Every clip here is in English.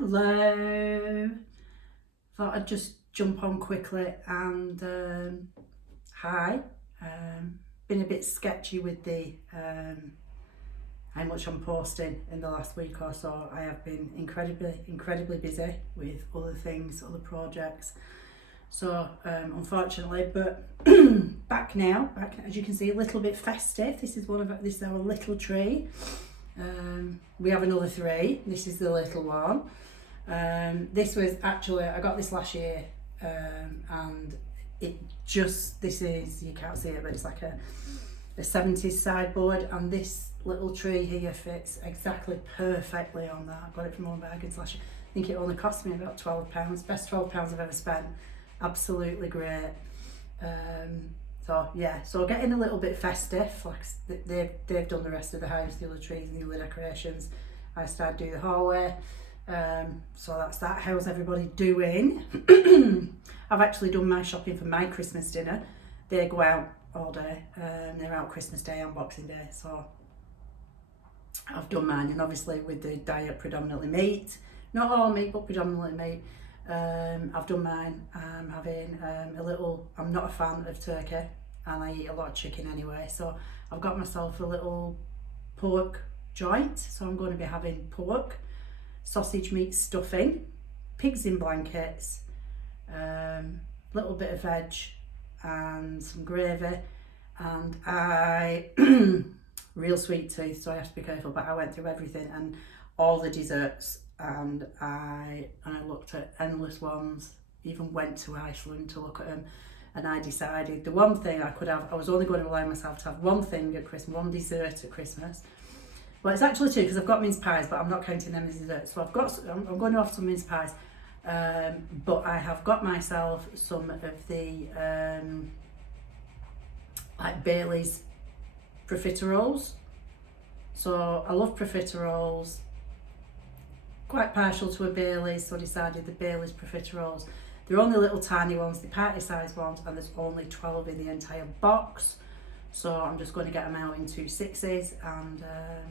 Hello. Thought I'd just jump on quickly and hi. Been a bit sketchy with the how much I'm posting in the last week or so. I have been incredibly busy with other things, other projects. So unfortunately, but back now, as you can see, a little bit festive. This is our little tree. We have another three. This is the little one. This was actually, I got this last year, and this is, you can't see it, but it's like a 70s sideboard, and this little tree here fits exactly perfectly on that. I got it from Home Bargains last year. I think it only cost me about £12. Best £12 I've ever spent. Absolutely great. So getting a little bit festive, like they've done the rest of the house, the other trees and the other decorations. I started doing the hallway, so that's that. How's everybody doing? I've actually done my shopping for my Christmas dinner. They go out all day, they're out Christmas Day and Boxing Day, so I've done mine, and obviously with the diet predominantly meat, not all meat but predominantly meat. I've done mine. I'm having I'm not a fan of turkey, and I eat a lot of chicken anyway, so I've got myself a little pork joint, so I'm going to be having pork, sausage meat stuffing, pigs in blankets, little bit of veg and some gravy, and I real sweet tooth, so I have to be careful, but I went through everything and all the desserts, and I looked at endless ones, even went to Iceland to look at them, and I decided the one thing I could have, I was only going to allow myself to have one thing at Christmas, one dessert at Christmas. Well, it's actually two, because I've got mince pies, but I'm not counting them as desserts. So I'm going to have some mince pies, but I have got myself some of the like Bailey's profiteroles. So I love profiteroles. Quite partial to a Bailey's, so I decided the Bailey's profiteroles. They're only little tiny ones, the party size ones, and there's only 12 in the entire box. So I'm just going to get them out in 2 6s, and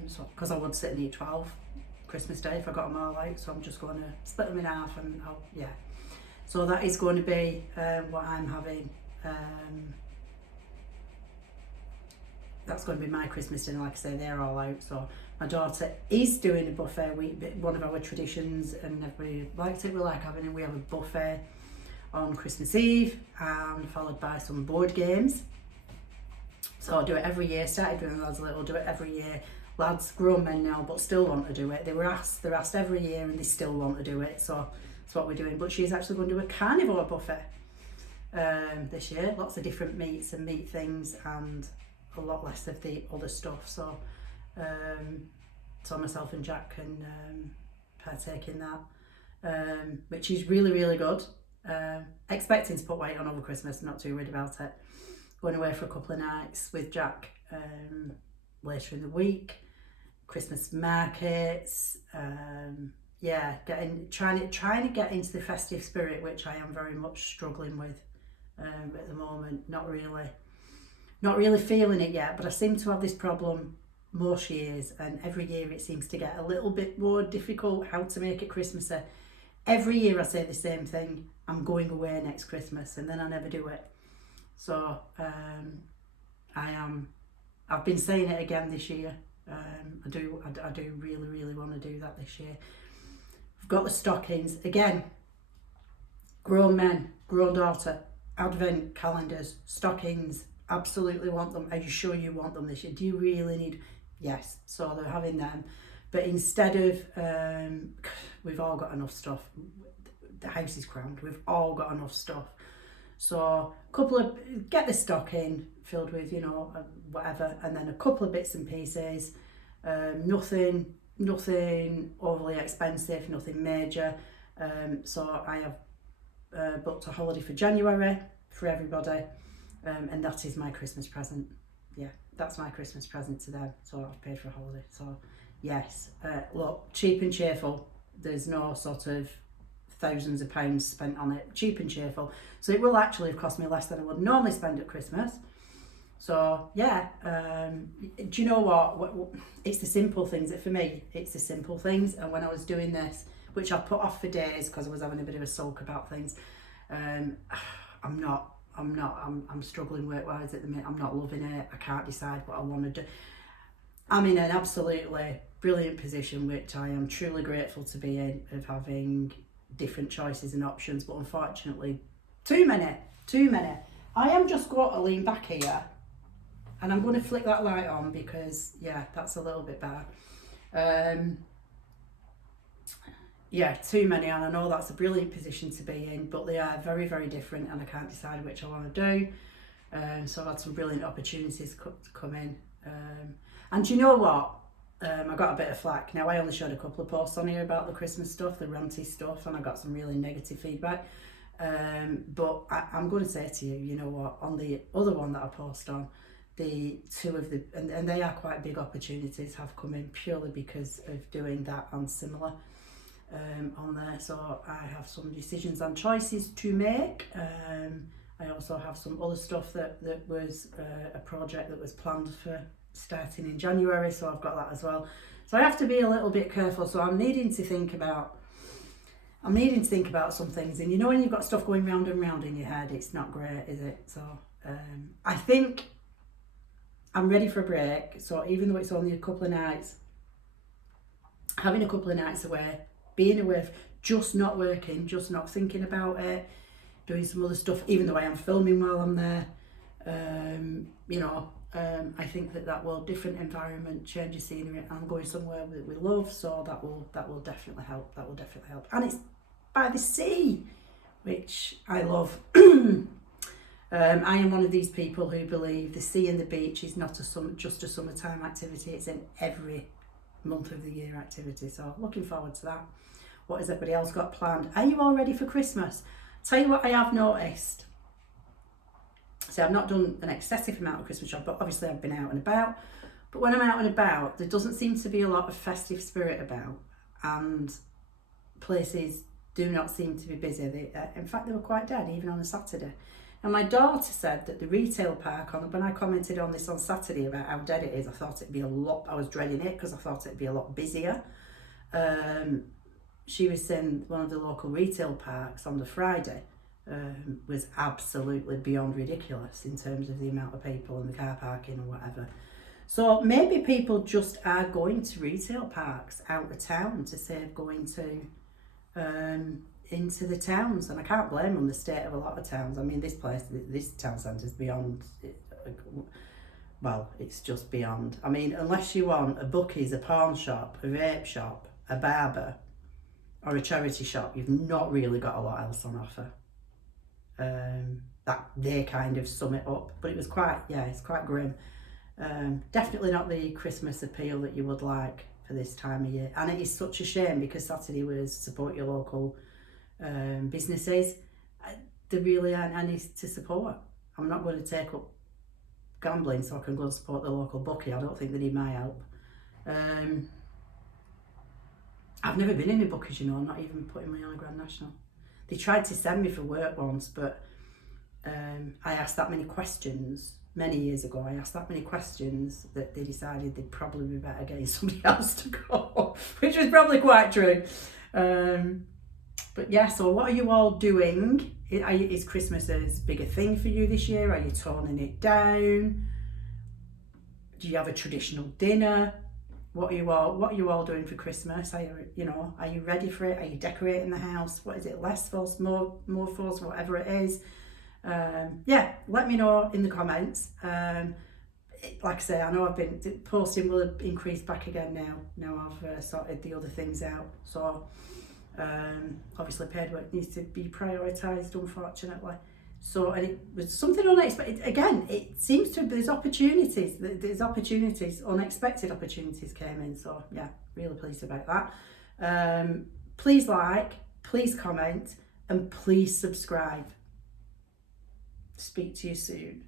so because I would sit and eat 12 Christmas Day if I got them all out, so I'm just going to split them in half, and so that is going to be what I'm having. That's going to be my Christmas dinner. Like I say, they're all out, so my daughter is doing a buffet. One of our traditions, and everybody likes it, we like having it. We have a buffet on Christmas Eve, and followed by some board games. So I do it every year. Started doing it when I was little, do it every year. Lads, grown men now, but still want to do it. They're asked every year, and they still want to do it. So that's what we're doing. But she's actually going to do a carnivore buffet this year. Lots of different meats and meat things, and a lot less of the other stuff. So myself and Jack can partake in that, which is really good. Expecting to put weight on over Christmas, not too worried about it. Going away for a couple of nights with Jack later in the week, Christmas markets, trying to get into the festive spirit, which I am very much struggling with at the moment. Not really feeling it yet, but I seem to have this problem most years, and every year it seems to get a little bit more difficult how to make it Christmassy. Every year I say the same thing, I'm going away next Christmas, and then I never do it. So I've been saying it again this year. I do really want to do that this year. I've got the stockings again. Grown men, grown daughter, advent calendars, stockings. Absolutely want them. Are you sure you want them this year? Do you really need? Yes. So they're having them, but instead of we've all got enough stuff. The house is crammed. We've all got enough stuff. So get the stocking filled with, whatever, and then a couple of bits and pieces. Nothing overly expensive, nothing major. So I have booked a holiday for January for everybody, and that is my Christmas present. Yeah, that's my Christmas present to them. So I've paid for a holiday. So yes, look, cheap and cheerful. There's no sort of thousands of pounds spent on it. Cheap and cheerful. So it will actually have cost me less than I would normally spend at Christmas. So yeah, do you know what? It's the simple things. For me, it's the simple things. And when I was doing this, which I put off for days because I was having a bit of a sulk about things. I'm struggling work-wise at the minute. I'm not loving it. I can't decide what I want to do. I'm in an absolutely brilliant position, which I am truly grateful to be in, of having different choices and options, but unfortunately too many. I am just going to lean back here and I'm going to flick that light on because yeah, that's a little bit better. Yeah, too many, and I know that's a brilliant position to be in, but they are very, very different and I can't decide which I want to do. So I've had some brilliant opportunities to come in. And do you know what? I got a bit of flack. Now, I only showed a couple of posts on here about the Christmas stuff, the ranty stuff, and I got some really negative feedback. But I'm going to say to you, you know what, on the other one that I post on, the two of the, and they are quite big opportunities, have come in purely because of doing that and similar on there. So I have some decisions and choices to make. I also have some other stuff that was a project that was planned for starting in January, so I've got that as well. So I have to be a little bit careful. So I'm needing to think about some things, and you know when you've got stuff going round and round in your head, it's not great, is it? So I think I'm ready for a break. So even though it's only a couple of nights, having a couple of nights away, being away, just not working, just not thinking about it, doing some other stuff, even though I am filming while I'm there, I think that will, different environment, change of scenery. I'm going somewhere that we love, so that will definitely help. And it's by the sea, which I love. I am one of these people who believe the sea and the beach is not just a summertime activity. It's an every month of the year activity. So looking forward to that. What has everybody else got planned? Are you all ready for Christmas? Tell you what I have noticed. See, I've not done an excessive amount of Christmas shop, but obviously I've been out and about. But when I'm out and about, there doesn't seem to be a lot of festive spirit about, and places do not seem to be busy. In fact, they were quite dead, even on a Saturday. And my daughter said that the retail park, when I commented on this on Saturday about how dead it is, I thought it'd be I was dreading it because I thought it'd be a lot busier. She was saying one of the local retail parks on the Friday was absolutely beyond ridiculous in terms of the amount of people and the car parking and whatever. So maybe people just are going to retail parks out of town to save going to into the towns, and I can't blame them, the state of a lot of towns. I mean, this town centre is beyond, well, it's just beyond. I mean, unless you want a Buc-ee's, a pawn shop, a vape shop, a barber, or a charity shop, you've not really got a lot else on offer. That they kind of sum it up, but it's quite grim. Definitely not the Christmas appeal that you would like for this time of year, and it is such a shame because Saturday was support your local businesses. They really aren't any to support. I'm not going to take up gambling so I can go and support the local bookie. I don't think they need my help. I've never been in a bookies, you know, not even putting me on a Grand National. They tried to send me for work once, but I asked that many questions many years ago. I asked that many questions that they decided they'd probably be better getting somebody else to go, which was probably quite true. But yeah, so what are you all doing? Is Christmas as big a thing for you this year? Are you toning it down? Do you have a traditional dinner? What are you all doing for Christmas? Are you ready for it? Are you decorating the house? What is it? Less fuss, more fuss, whatever it is. Yeah, let me know in the comments. Like I say, I know I've been posting will increase back again now I've sorted the other things out. So obviously paid work needs to be prioritised, unfortunately. So, and it was something unexpected. Again, it seems to be there's opportunities, unexpected opportunities came in. So yeah, really pleased about that. Please like, please comment, and please subscribe. Speak to you soon.